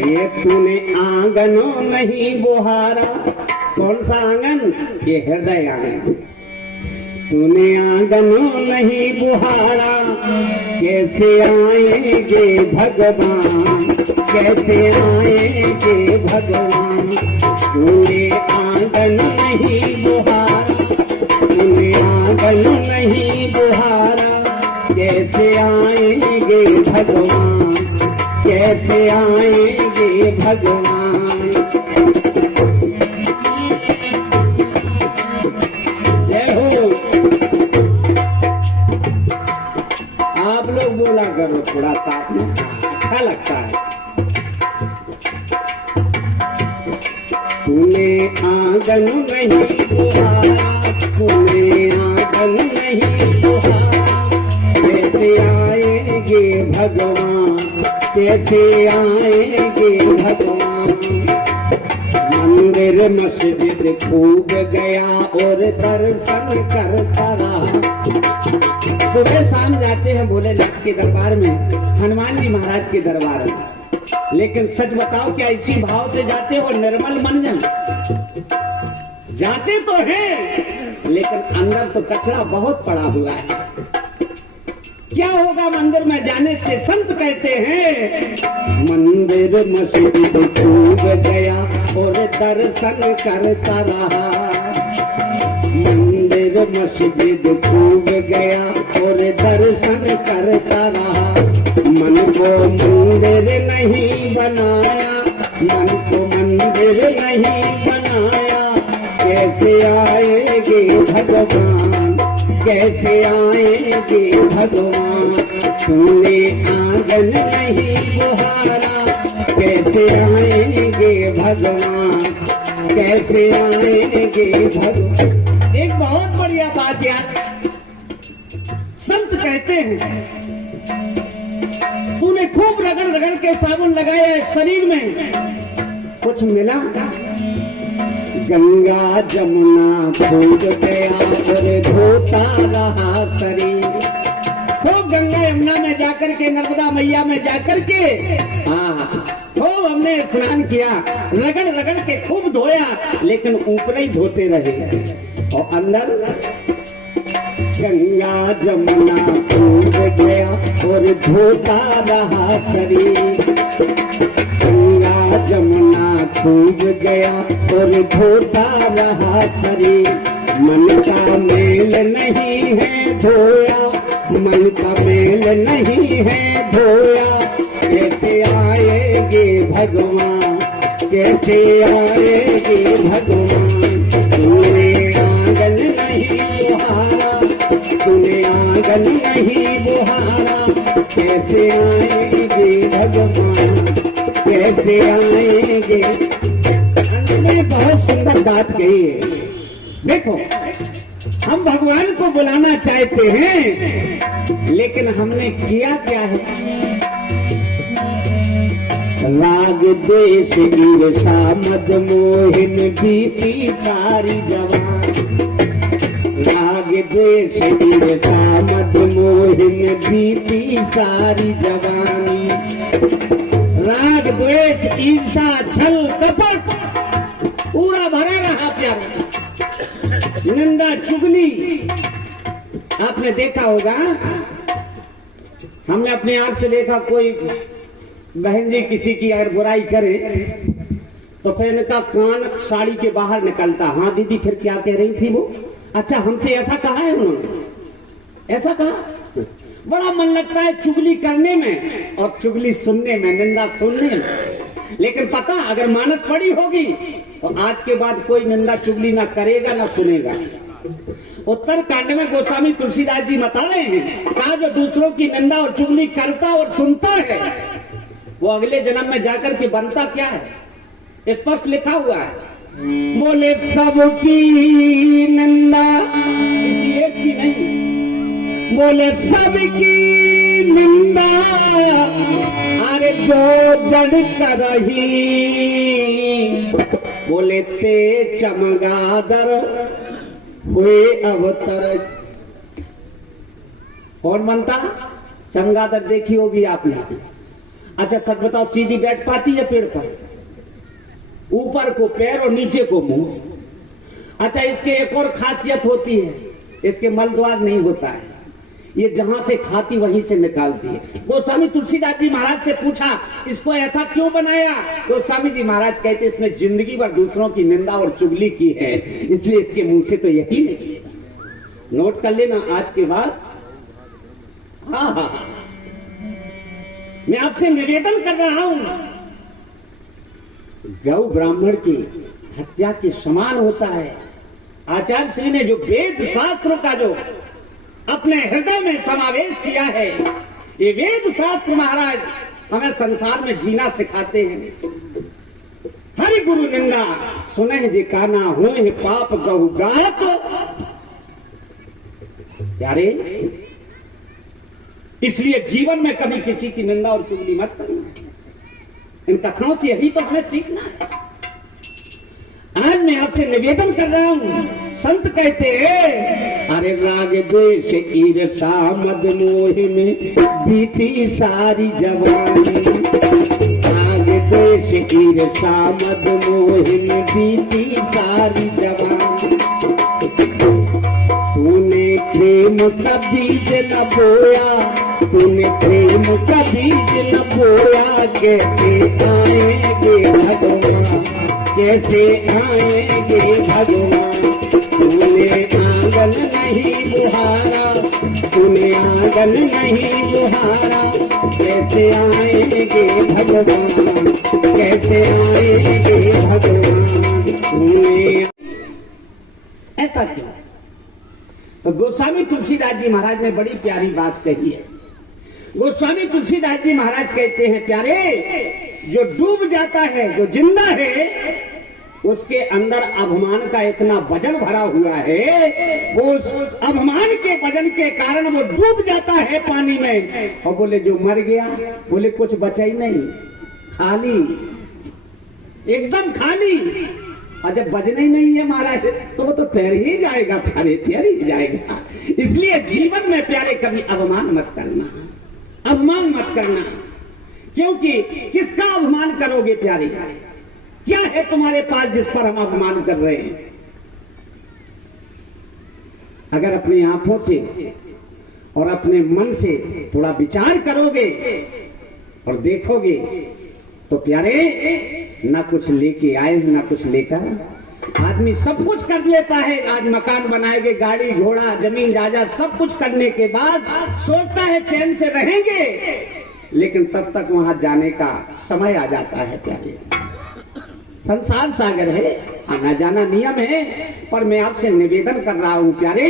ये तूने आंगनों नहीं बुहारा। कौन सा आंगन? ये हृदय आंगन। तूने आंगनों नहीं बुहारा, कैसे आएंगे भगवान, कैसे आएंगे भगवान। तूने आंगन नहीं बुहारा, तूने आंगन नहीं बुहारा, कैसे आएंगे भगवान, कैसे आएंगे भगवान। जय हो। आप लोग बोला करो थोड़ा साथ में, अच्छा लगता है। तूने आंगन नहीं बुहारा, तूने आंगन नहीं बुहारा, कैसे आएंगे भगवान, कैसे आएंगे भगवान। मंदिर मस्जिद खूब गया और दर्शन करता रहा। सुबह शाम जाते हैं भोलेनाथ के दरबार में, हनुमान जी महाराज के दरबार में, लेकिन सच बताओ क्या इसी भाव से जाते हो? निर्मल मनजन जाते तो हैं, लेकिन अंदर तो कचरा बहुत पड़ा हुआ है। क्या होगा मंदिर में जाने से? संत कहते हैं मंदिर मस्जिद खूब गया और दर्शन करता रहा। मंदिर मस्जिद खूब गया और दर्शन करता रहा। मन को मंदिर नहीं बनाया, मन को मंदिर नहीं बनाया, कैसे आएंगे भगवान, कैसे आएंगे भगवान। तूने आंगन नहीं बुहारा, कैसे आएंगे भगवान, कैसे आएंगे भगवान। एक बहुत बढ़िया बात यार, संत कहते हैं तूने खूब रगड़ रगड़ के साबुन लगाए शरीर में, कुछ मिला? गंगा जमुना खूब गया और धोता रहा शरीर। खूब गंगा यमुना में जाकर के, नर्मदा मैया में जाकर के, खूब हमने स्नान किया, रगड़ रगड़ के खूब धोया, लेकिन ऊपर ही धोते रहे और अंदर गंगा जमुना खूब गया और धोता रहा शरीर। गंगा जमुना खूब गया और धोता रहा शरीर। मन का मेल नहीं है धोया, मन का मेल नहीं है धोया, कैसे आएंगे भगवान, कैसे आएंगे भगवान। तूने आंगन नहीं बुहारा, तूने आंगन नहीं बुहारा, कैसे आएंगे भगवान, कैसे आएंगे। मैंने बहुत सुंदर बात कही है। देखो, हम भगवान को बुलाना चाहते हैं, लेकिन हमने किया क्या है? राग द्वेष ईर्षा मद मोहिन बीती सारी जवान। राग द्वेष ईर्षा मद मोहिन बीती सारी जवानी। राग द्वेष ईर्षा छल कपट पूरा भरा रहा प्यारा। निंदा चुगली आपने देखा होगा, हमने अपने आंख से देखा, कोई बहन जी किसी की अगर बुराई करे तो फिर इनका कान साड़ी के बाहर निकलता। हाँ दीदी, फिर क्या कह रही थी वो? अच्छा, हमसे ऐसा कहा है उन्होंने, ऐसा कहा। बड़ा मन लगता है चुगली करने में और चुगली सुनने में, निंदा सुनने में। लेकिन पता, अगर मानस पड़ी होगी तो आज के बाद कोई निंदा चुगली ना करेगा ना सुनेगा। उत्तर कांड में गोस्वामी तुलसीदास जी बता रहे हैं, कहा जो दूसरों की निंदा और चुगली करता और सुनता है, वो अगले जन्म में जाकर के बनता क्या है? स्पष्ट लिखा हुआ है। बोले सबकी निंदा, किसी एक की नहीं, बोले सबकी निंदा, अरे जो जड़ करही, बोले ते चमगादर हुए अवतर। कौन बनता? चमगादड़ देखी होगी आपने। अच्छा सच बताओ, सीधी बैठ पाती है पेड़ पर? ऊपर को पैर और नीचे को मुंह। अच्छा इसके एक और खासियत होती है, इसके मल द्वार नहीं होता है, ये जहां से खाती वहीं से निकालती है। गोस्वामी तुलसीदास जी महाराज से पूछा इसको ऐसा क्यों बनाया? गोस्वामी जी महाराज कहते इसने जिंदगी भर दूसरों की निंदा और चुगली की है, इसलिए इसके मुंह से तो यही निकलेगा। नोट कर लेना आज के बाद। हाँ, मैं आपसे निवेदन कर रहा हूं, गौ ब्राह्मण की हत्या के समान होता है। आचार्य श्री ने जो वेद शास्त्रों का जो अपने हृदय में समावेश किया है, ये वेद शास्त्र महाराज हमें संसार में जीना सिखाते हैं। हरि गुरु निंदा सुने जे काना हुए पाप गहु गात। यारे इसलिए जीवन में कभी किसी की निंदा और चुगली मत करना। इन कथनों से यही तो हमें सीखना है। आज मैं आपसे निवेदन कर रहा हूं, संत कहते हैं अरे राग द्वेष ईर्षा मद मोह में बीती सारी जवानी। राग द्वेष ईर्षा मद मोह में बीती सारी जवानी। तूने प्रेम का बीज न बोया, तूने प्रेम का बीज न बोया, कैसे आएंगे भगवान, कैसे आएंगे भगवान। तूने आंगन नहीं बुहारा, तूने आंगन नहीं बुहारा, कैसे आएंगे भगवान, कैसे आएंगे भगवान। तूने ऐसा क्यों? तो गोस्वामी तुलसीदास जी महाराज ने बड़ी प्यारी बात कही है। गोस्वामी तुलसीदास जी महाराज कहते हैं प्यारे, जो डूब जाता है, जो जिंदा है, उसके अंदर अभिमान का इतना वजन भरा हुआ है, वो उस अभिमान के वजन के कारण वो डूब जाता है पानी में। और बोले जो मर गया, बोले कुछ बचा ही नहीं, खाली, एकदम खाली। और जब बजना ही नहीं है महाराज तो वो तो तैर ही जाएगा प्यारे, तैर ही जाएगा। इसलिए जीवन में प्यारे कभी अभिमान मत करना, अभिमान मत करना। क्योंकि किसका अभिमान करोगे प्यारे? क्या है तुम्हारे पास जिस पर हम अभिमान कर रहे हैं? अगर अपनी आंखों से और अपने मन से थोड़ा विचार करोगे और देखोगे तो प्यारे ना कुछ लेके आए ना कुछ लेकर। आदमी सब कुछ कर लेता है, आज मकान बनाएंगे, गाड़ी घोड़ा जमीन जायदाद सब कुछ करने के बाद सोचता है चैन से रहेंगे, लेकिन तब तक वहां जाने का समय आ जाता है प्यारे। संसार सागर है, आना जाना नियम है। पर मैं आपसे निवेदन कर रहा हूं प्यारे,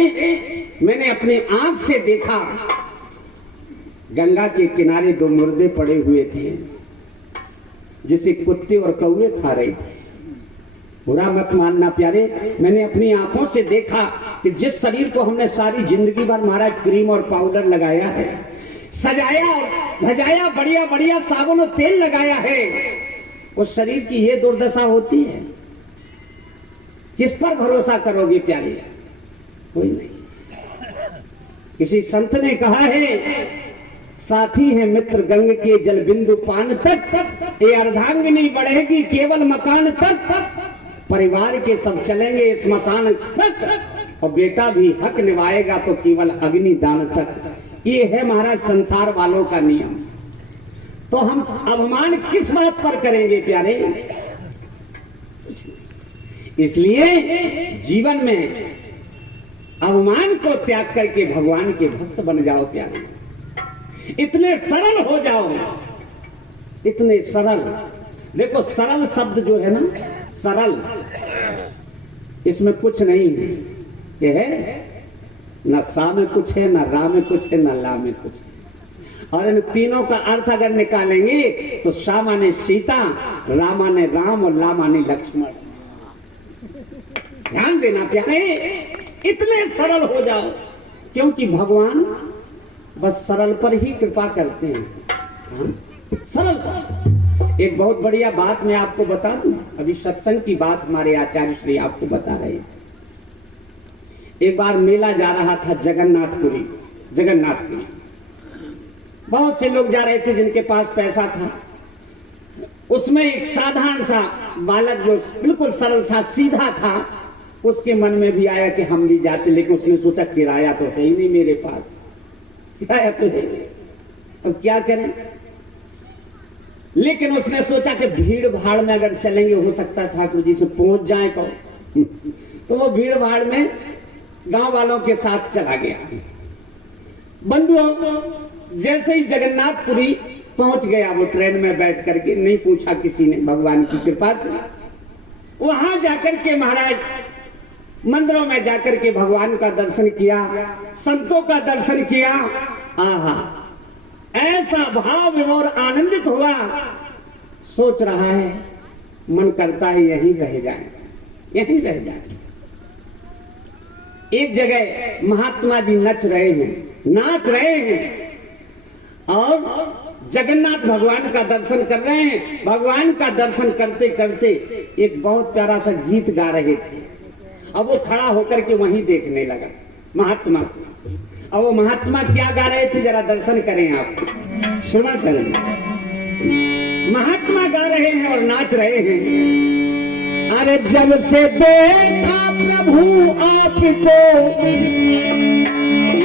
मैंने अपनी आंख से देखा गंगा के किनारे दो मुर्दे पड़े हुए थे जिसे कुत्ते और कौवे खा रहे थे। बुरा मत मानना प्यारे, मैंने अपनी आंखों से देखा कि जिस शरीर को हमने सारी जिंदगी भर महाराज क्रीम और पाउडर लगाया है, सजाया और भजाया, बढ़िया बढ़िया साबुन और तेल लगाया है, उस शरीर की ये दुर्दशा होती है। किस पर भरोसा करोगे प्यारे? कोई नहीं। किसी संत ने कहा है साथी है मित्र गंग के जल बिंदु पान तक, ये अर्धांगिनी बढ़ेगी केवल मकान तक, परिवार के सब चलेंगे स्मशान तक, और बेटा भी हक निभाएगा तो केवल अग्नि दान तक। ये है महाराज संसार वालों का नियम। तो हम अभिमान किस बात पर करेंगे प्यारे? इसलिए जीवन में अभिमान को त्याग करके भगवान के भक्त बन जाओ प्यारे। इतने सरल हो जाओ, इतने सरल। देखो सरल शब्द जो है ना, सरल, इसमें कुछ नहीं है। ये है ना सा में कुछ है, ना रा में कुछ है, ना ला में कुछ है। और इन तीनों का अर्थ अगर निकालेंगे तो सा माने सीता, रा माने राम और ला माने लक्ष्मण। ध्यान देना प्यारे, इतने सरल हो जाओ, क्योंकि भगवान बस सरल पर ही कृपा करते हैं। हाँ? सरल पर। एक बहुत बढ़िया बात मैं आपको बता दूं, अभी सत्संग की बात हमारे आचार्य श्री आपको बता रहे हैं। एक बार मेला जा रहा था जगन्नाथपुरी, बहुत से लोग जा रहे थे जिनके पास पैसा था। उसमें एक साधारण सा बालक जो बिल्कुल सरल था, सीधा था, उसके मन में भी आया कि हम भी जाते, लेकिन उसने सोचा किराया तो है ही नहीं मेरे पास, किराया तो है नहीं, अब क्या करें। लेकिन उसने सोचा कि भीड़ भाड़ में अगर चलेंगे हो सकता है ठाकुर जी से पहुंच जाए तो वो भीड़ भाड़ में गांव वालों के साथ चला गया। बंधुओं, जैसे ही जगन्नाथपुरी पहुंच गया वो ट्रेन में बैठ करके, नहीं पूछा किसी ने, भगवान की कृपा से वहां जाकर के महाराज मंदिरों में जाकर के भगवान का दर्शन किया, संतों का दर्शन किया। आहा, ऐसा भाव विभोर आनंदित हुआ, सोच रहा है, मन करता है यहीं रह जाए, यहीं रह जाए। एक जगह महात्मा जी नच रहे हैं, नाच रहे हैं और जगन्नाथ भगवान का दर्शन कर रहे हैं। भगवान का दर्शन करते करते एक बहुत प्यारा सा गीत गा रहे थे। अब वो खड़ा होकर के वहीं देखने लगा महात्मा। अब वो महात्मा क्या गा रहे थे जरा दर्शन करें आप, सुना चलें। महात्मा गा रहे हैं और नाच रहे हैं। अरे जब से देखा प्रभु आपको,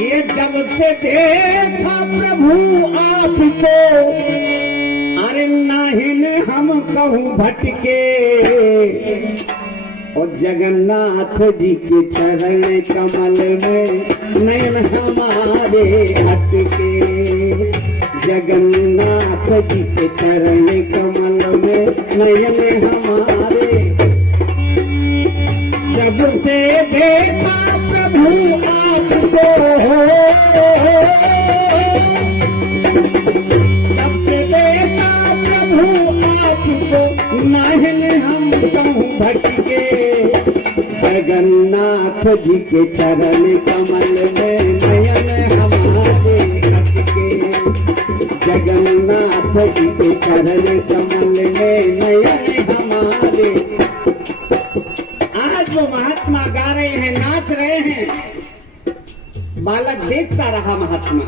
ये जब से देखा प्रभु आपको, अरे नाहिन हम कहूँ भटके, और जगन्नाथ जी के चरण कमल में नयन हमारे अटके, जगन्नाथ जी के चरण कमल में नयन हमारे। जब से देखा प्रभु आपको, जब से देखा प्रभु आपको, नाहिन हम कहूँ भटके, जगन्नाथ जी के चरण कमल में नयन हमारे अटके, जगन्नाथ जी के चरण कमल में नयन हमारे। आज वो महात्मा गा रहे हैं, नाच रहे हैं, बालक देखता रहा महात्मा।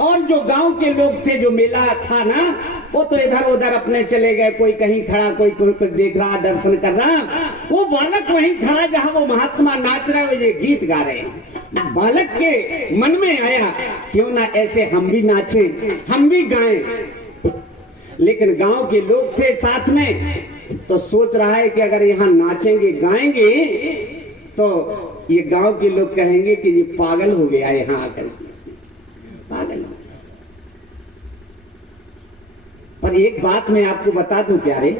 और जो गांव के लोग थे, जो मेला था ना, वो तो इधर उधर अपने चले गए, कोई कहीं खड़ा, कोई कुछ देख रहा, दर्शन कर रहा। वो बालक वहीं खड़ा जहां वो महात्मा नाच रहे, वो ये गीत गा रहे हैं। बालक के मन में आया क्यों ना ऐसे हम भी नाचे, हम भी गाएं। लेकिन गांव के लोग थे साथ में, तो सोच रहा है कि अगर यहाँ नाचेंगे गाएंगे तो ये गांव के लोग कहेंगे कि ये पागल हो गया, यहाँ आकर पागल हो। पर एक बात मैं आपको बता दूं प्यारे,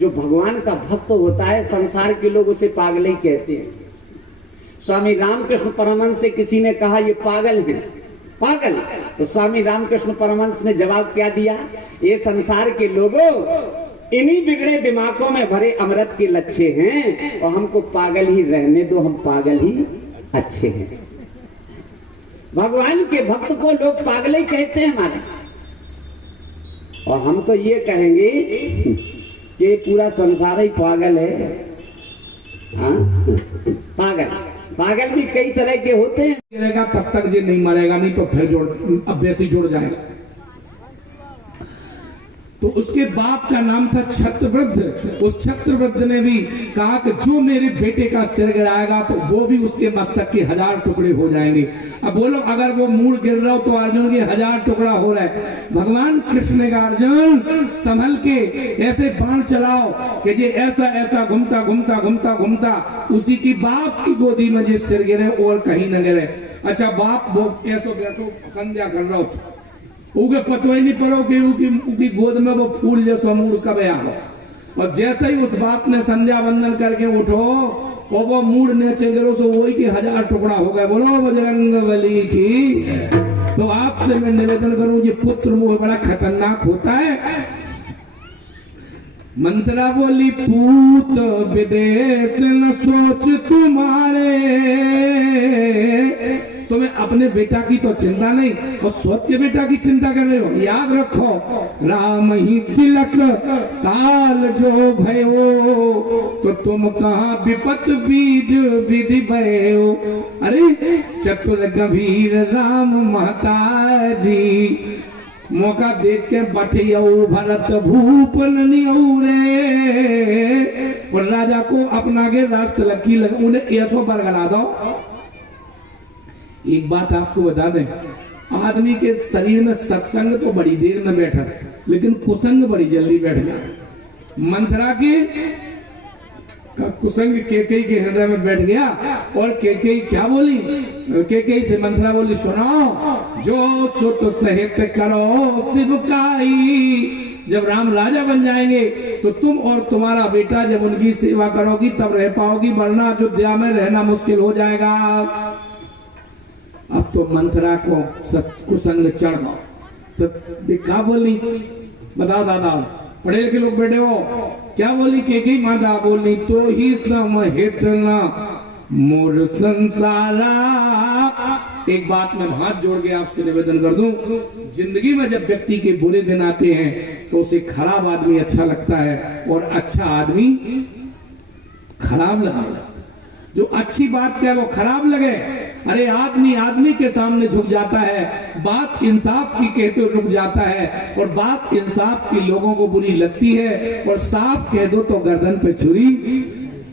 जो भगवान का भक्त होता है, संसार के लोग उसे पागल ही कहते हैं। स्वामी रामकृष्ण परमहंस से किसी ने कहा ये पागल है, पागल। तो स्वामी रामकृष्ण परमहंस ने जवाब क्या दिया, ये संसार के लोगों, इन्हीं बिगड़े दिमागों में भरे अमृत के लच्छे हैं, और हमको पागल ही रहने दो, हम पागल ही अच्छे हैं। भगवान के भक्त को लोग पागल ही कहते हैं हमारे, और हम तो ये कहेंगे कि पूरा संसार ही पागल है। हाँ, पागल, पागल भी कई तरह के होते हैं। गिरेगा तब तक ये नहीं मरेगा, नहीं तो फिर अभ्यासी जुड़ जाएगा। तो उसके बाप का नाम था छत्रवृद्ध। उस छत्रवृद्ध ने भी कहा कि जो मेरे बेटे का सिर गिराएगा तो वो भी उसके मस्तक के 1000 टुकड़े हो जाएंगे। अब बोलो, अगर वो मूड़ गिर रहा हो तो अर्जुन के 1000 टुकड़ा हो रहा है। भगवान कृष्ण ने कहा, अर्जुन संभल के ऐसे बाण चलाओ कि ये ऐसा ऐसा घूमता घूमता घूमता घूमता उसी की बाप की गोदी में ये सिर गिरे और कहीं न गिरे। अच्छा, बाप वो ऐसो बैठो संध्या कर रहा हो, उनके पतो ही नहीं पड़ो कि उनकी गोद में वो फूल जैसा मूड कब आ रहा। और जैसे ही उस बाप ने संध्या वंदन करके उठो और वो मूड नीचे गिरो, सो वही की 1000 टुकड़ा हो गए। बोलो बजरंगबली की। तो आपसे मैं निवेदन करूं, ये पुत्र मोह बड़ा खतरनाक होता है। मंत्रा बोली, पूत विदेश न सोच तुम्हारे, तुम्हें अपने अपने बेटा की तो चिंता नहीं और स्वत के बेटा की चिंता कर रहे हो। याद रखो, राम ही तिलक काल जो भयो, तो तुम कहाँ विपत बीज विधि भयो। अरे चतुर गंभीर राम महतारी, मौका देख के बठियऊ भरत भूप रे, और राजा को अपना के रास्ते लकी लगा, उन्हें ऐसो बरगला दो। एक बात आपको बता दें, आदमी के शरीर में सत्संग तो बड़ी देर में बैठा, लेकिन कुसंग बड़ी जल्दी बैठ गया। मंथरा की कुसंग केकई के हृदय में बैठ गया, और केकई क्या बोली, केकई से मंथरा बोली, सुनो जो सुत सहित करो शिवकाई। जब राम राजा बन जाएंगे तो तुम और तुम्हारा बेटा जब उनकी सेवा करोगी तब रह पाओगी, वरना अयोध्या में रहना मुश्किल हो जाएगा। अब तो मंथरा को कुसंग चढ़ गो। क्या बोली बताओ दादा, पढ़े लिखे लोग बैठे हो, क्या बोली केकई माता बोली, तो ही समहित न मोर संसारा। एक बात मैं हाथ जोड़ के आपसे निवेदन कर दूं, जिंदगी में जब व्यक्ति के बुरे दिन आते हैं तो उसे खराब आदमी अच्छा लगता है और अच्छा आदमी खराब लगता है। जो अच्छी बात कहे वो खराब लगे। अरे आदमी आदमी के सामने झुक जाता है, बात इंसाफ की कहते रुक जाता है, और बात इंसाफ की लोगों को बुरी लगती है, और साफ कह दो तो गर्दन पे छुरी।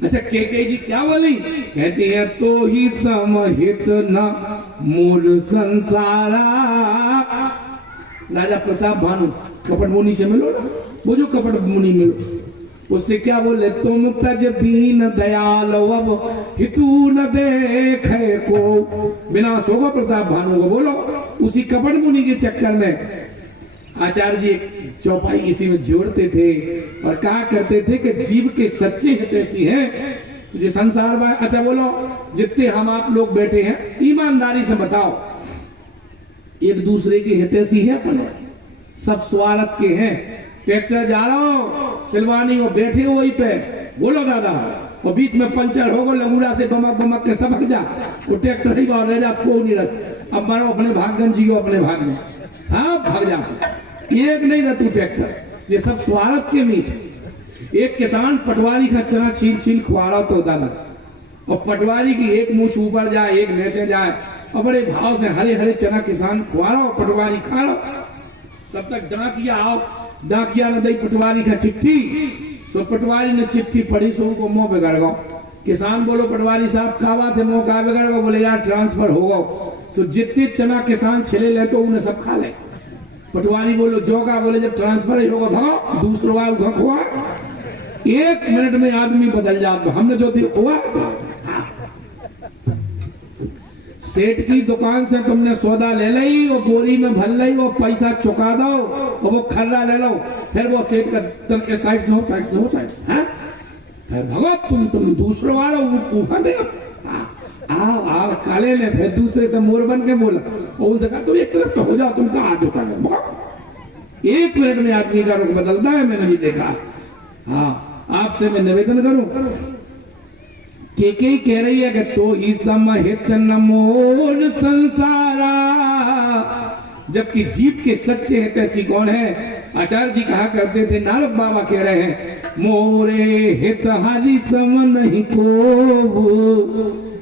अच्छा केकई जी क्या बोली, कहती है तो ही समहित न मूल संसारा। राजा प्रताप भानु कपट मुनि से मिलो ना, वो जो कपट मुनि मिलो, उससे क्या बोले, तुम तज दीन दयाल अब हितू न देखे को। बिना सोगो प्रताप भानु को बोलो, उसी कपट मुनि के चक्कर में आचार्य जी चौपाई इसी में जोड़ते थे और कहा करते थे कि जीव के सच्चे हितैषी हैं जो संसार में। अच्छा बोलो, जितने हम आप लोग बैठे हैं ईमानदारी से बताओ, एक दूसरे के हितैषी है अपन, सब स्वार्थ के हैं। ट्रैक्टर जा रहा हो सिलवानी हो, बैठे हो वहीं पे, बोलो दादा, और बीच में पंचर होगा लगूरा से बमक बमक के सबक जा, वो ट्रैक्टर ही बाहर रह जा, कोई नहीं रख। अब मारो अपने भागन जियो अपने भाग में, सब भाग जा, एक नहीं रहतू ट्रैक्टर। ये सब स्वार्थ के मीत। एक किसान पटवारी का चना छील छील खुआ रहा तो दादा, और पटवारी की एक मूछ ऊपर जाए एक नीचे जाए, और बड़े भाव से हरे हरे चना किसान खुआ रहा, पटवारी खा रहा। तब तक डाकिया आओ, डाकिया ने दी पटवारी का चिट्ठी, सो पटवारी ने चिट्ठी पढ़ी, सो उनको मुंह बिगड़ गो। किसान बोलो पटवारी साहब खावा थे, मुंह का बिगड़ गो। बोले यार ट्रांसफर हो गो, तो जितने चना किसान छिले ले तो उन्हें सब खा ले। पटवारी बोलो जो का, बोले जब ट्रांसफर ही होगा भागो दूसरा हुआ। एक मिनट में आदमी बदल जाता, हमने जो हुआ। सेठ की दुकान से तुमने सौदा ले ली, वो बोरी में भर ली, वो पैसा चुका दो और वो खर्रा ले लो, फिर वो सेठ का तन के साइड से हो साइड से हो साइड से, हैं? फिर भगत तुम दूसरे वाला ऊपर दे। आओ काले ने फिर दूसरे से मोर बन के बोला, और उनसे कहा तुम एक तरफ तो हो जाओ, तुम कहाँ हाथ उठा लो। एक मिनट में आदमी का रुख बदलता है, मैं नहीं देखा। हाँ आपसे मैं निवेदन करूं, केकई कह रही है कि तो ही समहित न मोर संसारा, जबकि जीव के सच्चे हितैषी कौन है। आचार्य जी कहा करते थे, नारद बाबा कह रहे हैं, मोरे हित हरि सम नहीं को,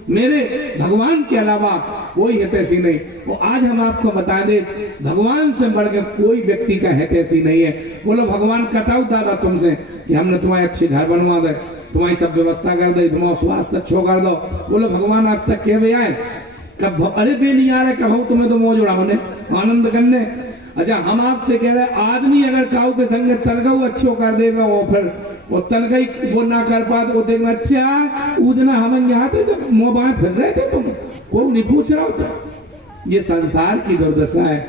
मेरे भगवान के अलावा कोई हितैषी नहीं। वो आज हम आपको बता दें, भगवान से बढ़कर कोई व्यक्ति का हितैषी नहीं है। बोलो भगवान कताऊ दादा तुमसे कि हमने तुम्हारे अच्छे घर बनवा दे, तुम्हारी सब व्यवस्था कर दे, तुम्हारा स्वास्थ्य अच्छो कर दो। बोलो भगवान आज तक कह आए कब, अरे बे नहीं आ रहे कब, तुम्हें तो मोह जुड़ा होने आनंद करने। अच्छा हम आपसे कह रहे, आदमी अगर काऊ के संग तनगऊ अच्छो कर देगा, वो फिर वो तनगई वो ना कर पाए तो वो देख, अच्छा उतना हम यहाँ थे जब मोबाइल फिर रहे थे, तुम वो नहीं पूछ रहा होता। ये संसार की दुर्दशा है।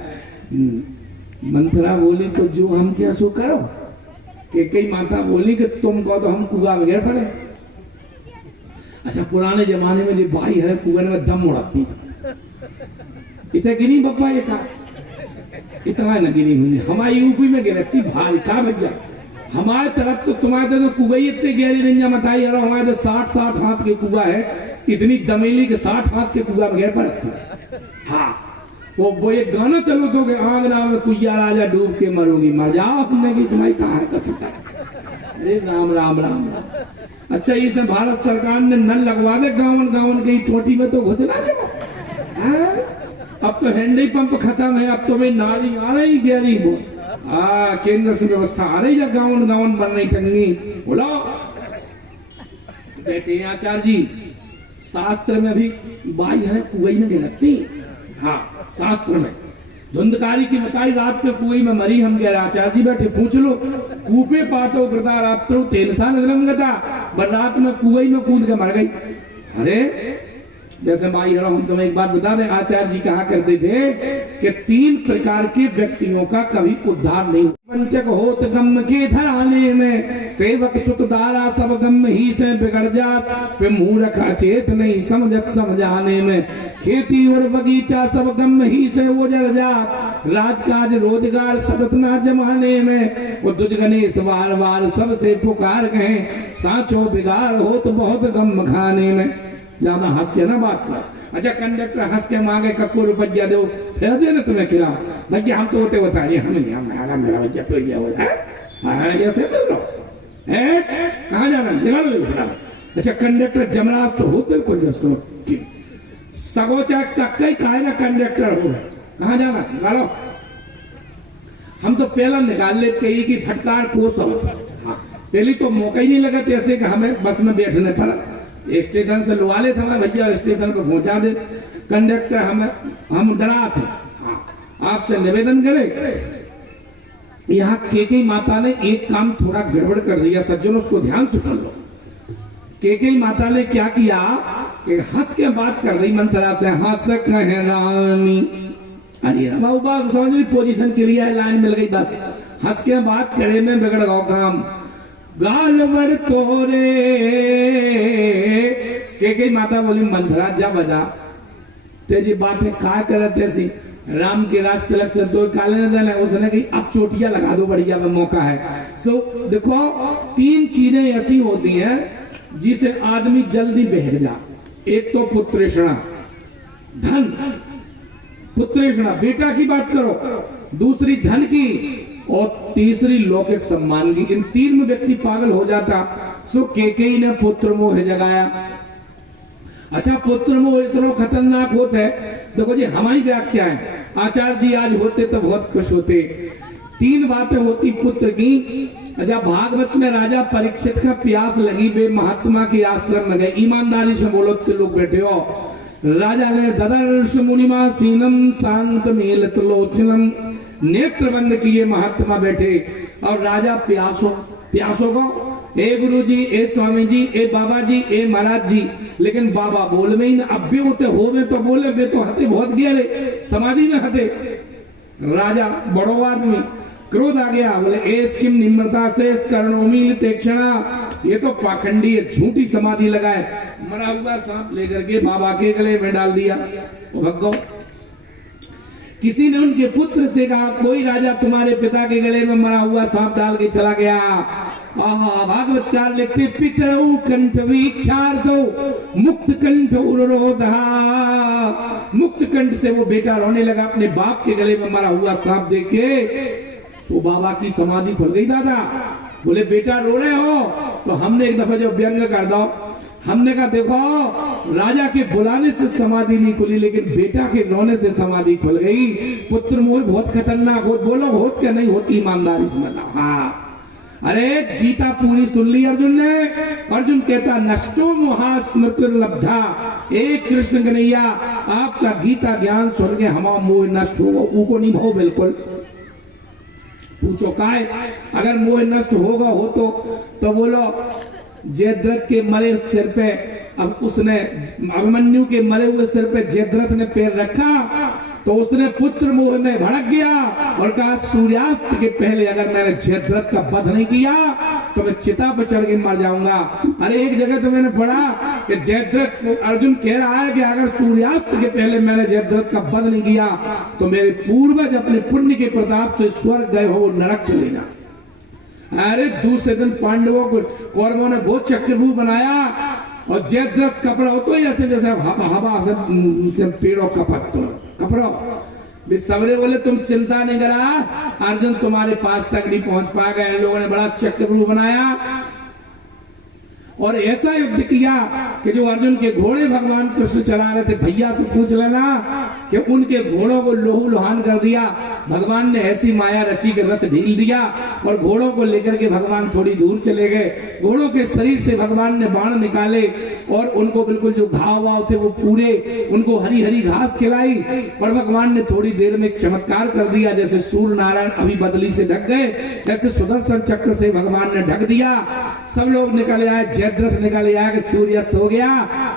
मंथरा बोली तो जो हम क्या सो करो, केकई माता बोली कि तुम कहो तो हम कुआ बगैर पड़े। अच्छा पुराने जमाने में जो भाई हरे कुएं में दम उड़ाती थी, इतने गिरी बप्पा ये का इतना न गिरी हुई। हमारी यूपी में गिरती भारी का बच्चा, हमारे तरफ तो तुम्हारे तो कुगई इतने गहरी नहीं मताई यार, हमारे तो 60-60 हाथ के कुआ है, इतनी दमेली के 60 हाथ के कुआ बगैर पर हाँ, वो एक गाना चलो तो कि आंगना में कुइया राजा डूब के मरोगी, मर जाओ। हमने की तुम्हारी कहा है कथा। अरे राम राम राम राम। अच्छा, इसमें भारत सरकार ने नल लगवा दे गाँव गाँव की टोटी में तो घुसे ना दे। अब तो हैंडल पंप खत्म है, अब तो भाई नाली आ रही गहरी वो। केंद्र से व्यवस्था आ रही है, गाँव गाँव बन रही टंगी। बोलो बेटे आचार्य जी, शास्त्र में भी बाई है कुएं में गिरती। हाँ, शास्त्र में धुंधकारी की बताई रात के कुएं में मरी। हम कह रहे आचार्य जी बैठे पूछ लो, कूपे पातो वृता रात्रो तेलसा नजरम गता, रात में कुएं में कूद के मर गई। अरे जैसे भाई हम तुम्हें एक बात बता दें, आचार्य जी कहा करते थे कि 3 प्रकार के व्यक्तियों का कभी उद्धार नहीं। पंचक होत गम के धराने में, सेवक सुत दारा सब गम ही से बिगड़ जात, पे मूर्ख अचेत नहीं समझत समझाने में, खेती और बगीचा सब गम ही से उजड़ जात, राजकाज रोजगार सतत ना जमाने में, वो तुझ गणेश बार बार सबसे पुकार गए, सांचो बिगाड़ हो तो बहुत गम खाने में। ज्यादा हंस के ना बात कर। अच्छा, कंडक्टर हंस के मांगे कक्को रुपया दो, फिर दे ना तुम्हें खिलाओ। भैया हम तो होते बता रहे, हम नहीं, हम मेरा बच्चा तो गया हो है, ऐसे मिल रहा है। कहाँ जाना, निकाल लो। अच्छा, कंडक्टर जमराज तो हो बिल्कुल सगोचा कक्का ही कहा ना कंडक्टर हो, कहाँ जाना निकालो। हम तो पहला निकाल लेते ही कि फटकार पोस। हाँ, पहली तो मौका ही नहीं लगा ऐसे कि हमें बस में बैठने पर स्टेशन से लुआ ले थे भैया, स्टेशन पर पहुंचा दे। कंडक्टर हम डरा थे। हाँ, आपसे निवेदन करें, यहाँ केकई माता ने एक काम थोड़ा गड़बड़ कर दिया सज्जनों, उसको ध्यान से सुन लो। केकई माता ने क्या किया कि हंस के बात कर रही मंत्रा से, हंस कहे रानी। अरे बाबू बाबू समझ ली, पोजीशन क्लियर है, लाइन मिल गई, बस हंस के बात करे में बिगड़ गो काम। गाल बड़ तोरे के माता बोली, मंथरा जा बजा तेजी बातें का करते सी, राम के राज तिलक से दो काले न देना। उसने कही अब चोटियां लगा दो, बढ़िया में मौका है। सो देखो, 3 चीजें ऐसी होती हैं जिसे आदमी जल्दी बहक जा। एक तो पुत्रेषणा, धन, पुत्रेषणा बेटा की बात करो, दूसरी धन की, और तीसरी लौकिक सम्मान की। इन 3 में व्यक्ति पागल हो जाता। सो केकई ने पुत्र मोह जगाया। अच्छा, पुत्र मोह इतना खतरनाक होता है। देखो जी, हमारी व्याख्या है, आचार्य जी आज होते तो बहुत खुश होते। 3 बातें होती पुत्र की। अच्छा, भागवत में राजा परीक्षित का प्यास लगी, वे महात्मा के आश्रम में गए। ईमानदारी से बोलो तो लोग बैठे हो। राजा ने ददर्श मुनिमा सीनम शांत मेलत लोचनम, नेत्र बंद किए, महात्मा बैठे और राजा प्यासो को, ए गुरु जी, ए स्वामी जी, ए बाबा जी, ए महाराज जी। लेकिन बाबा बोल में ही ना, अब भी होते हो में तो बोले, वे तो हते बहुत गहरे समाधि में हते। राजा बड़ो आदमी, क्रोध आ गया, बोले एस किम निम्रता से कर्णोमी तेक्षणा, ये तो पाखंडी है, झूठी समाधि लगाए। मरा हुआ सांप लेकर के बाबा के गले में डाल दिया। भगो किसी ने उनके पुत्र से कहा, कोई राजा तुम्हारे पिता के गले में मरा हुआ सांप डाल के चला गया। भागवतकार लिखते, पितरऊ कंठ वीक्षार्थो मुक्त कंठ उरोधा, मुक्त कंठ से वो बेटा रोने लगा अपने बाप के गले में मरा हुआ सांप देख के। तो बाबा की समाधि खुल गई। दादा बोले, बेटा रो रहे हो? तो हमने एक दफा जो व्यंग कर दो, हमने कहा देखो, राजा के बुलाने से समाधि नहीं खुली, लेकिन बेटा के रोने से समाधि खुल गई। पुत्र मोह बहुत खतरनाक हो। बोलो होत क्या नहीं होती, ईमानदारी से बताओ। हाँ, अरे गीता पूरी सुन ली अर्जुन ने। अर्जुन कहता, नष्टो मोहा स्मृति लब्धा, एक कृष्ण कन्हैया, आपका गीता ज्ञान सुन के हमारा मोह नष्ट होगा। ऊको नहीं भाव बिल्कुल। पूछो काय, अगर मोह नष्ट होगा हो तो बोलो, जयद्रथ के मरे सिर पे, अब उसने अभिमन्यु के मरे हुए सिर पे जयद्रथ ने पैर रखा तो उसने पुत्र मोह में भड़क गया और कहा, सूर्यास्त के पहले अगर मैंने जयद्रथ का वध नहीं किया तो मैं चिता पर चढ़ के मर जाऊंगा। अरे एक जगह तो मैंने पढ़ा कि जयद्रथ, अर्जुन कह रहा है कि अगर सूर्यास्त के पहले मैंने जयद्रथ का वध नहीं किया तो मेरे पूर्वज अपने पुण्य के प्रताप से स्वर्ग गए हो, नरक चलेगा। अरे दूसरे दिन पांडवों को, कौरवों ने बहुत चक्रव्यूह बनाया और जयद्रथ कपड़ा हो तो ऐसे जैसे हवा से पेड़ों का पत्ता, कपड़ो वे सबरे बोले तुम चिंता नहीं करा, अर्जुन तुम्हारे पास तक नहीं पहुंच पाएगा। इन लोगों ने बड़ा चक्रव्यूह बनाया और ऐसा युद्ध किया कि जो अर्जुन के घोड़े भगवान कृष्ण चला रहे थे, भैया से पूछ लेना कि उनके घोड़ों को लोहू लोहान कर दिया। भगवान ने ऐसी माया रची कि रथ ढील दिया और घोड़ों को लेकर के भगवान थोड़ी दूर चले गए। घोड़ों के शरीर से भगवान ने बाण निकाले और उनको बिल्कुल जो घाव वाव थे वो पूरे, उनको हरी हरी घास खिलाई और भगवान ने थोड़ी देर में चमत्कार कर दिया। जैसे सूर्य नारायण अभी बदली से ढक गए, जैसे सुदर्शन चक्र से भगवान ने ढक दिया। सब लोग निकल आए, जयद्रथ निकल आया कि सूर्यास्त हो गया।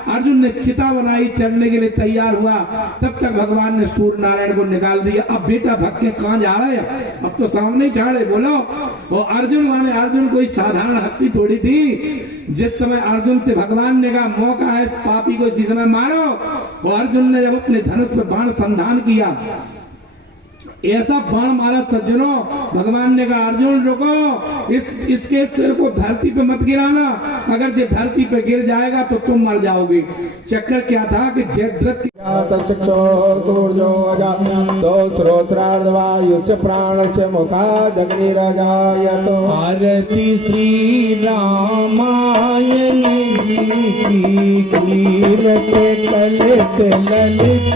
अर्जुन ने चिता बनाई, चढ़ने के लिए तैयार हुआ, तब तक भगवान ने सूर्य नारायण को निकाल दिया। अब बेटा भग के कहां जा रहे हैं, अब तो सामने ही ठाड़े बोलो। और अर्जुन माने अर्जुन कोई साधारण हस्ती थोड़ी थी। जिस समय अर्जुन से भगवान ने कहा मौका है इस पापी को इसी समय मारो, और अर्जुन ने जब अपने धनुष पे बाण संधान किया, ऐसा बाण मारा सज्जनों, भगवान ने कहा अर्जुन रुको, इसके सिर को धरती पे मत गिराना, अगर ये धरती पे गिर जाएगा तो तुम मर जाओगे। चक्कर क्या था कि जयद्रथ आरती श्री रामायण जी की कीरत ललित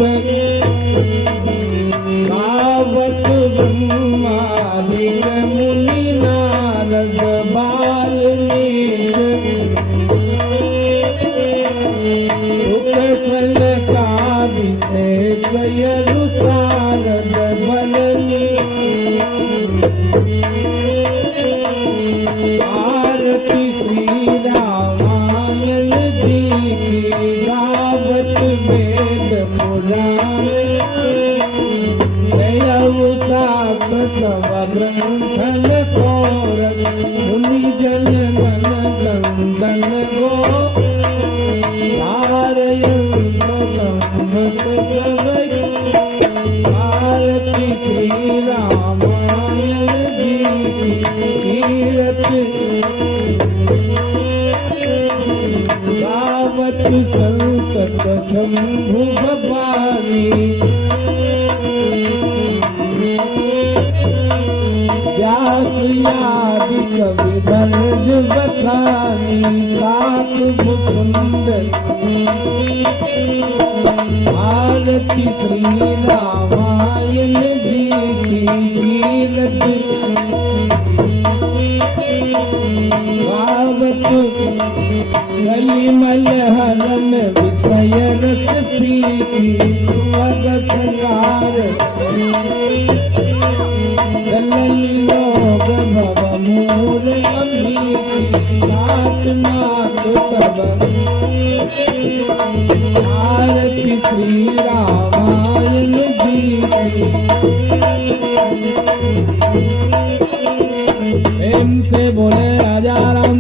गावत ब्रह्मादिक मुनि नारद बाल्मीक सुख सनकादि विशेष यदु सारद बलनी। आरती श्री रामायण जी की गावत वेद पुराण सब ग्रंथन कौर मुनि जन मन गंदन गो आरती श्री रामायण जी की कीरत गावत संतत शंभु भवानी। व्यास कवि दर्ज बखानी सात मुकुंद। आरती श्री रामायण जी की कीरत गावत कलिमल हरण विषय रस प्रीति सुमग संगार लोग भव मोर नाथ नाथ सब। आरती श्री रामायण जी प्रेम से बोले राजा राम।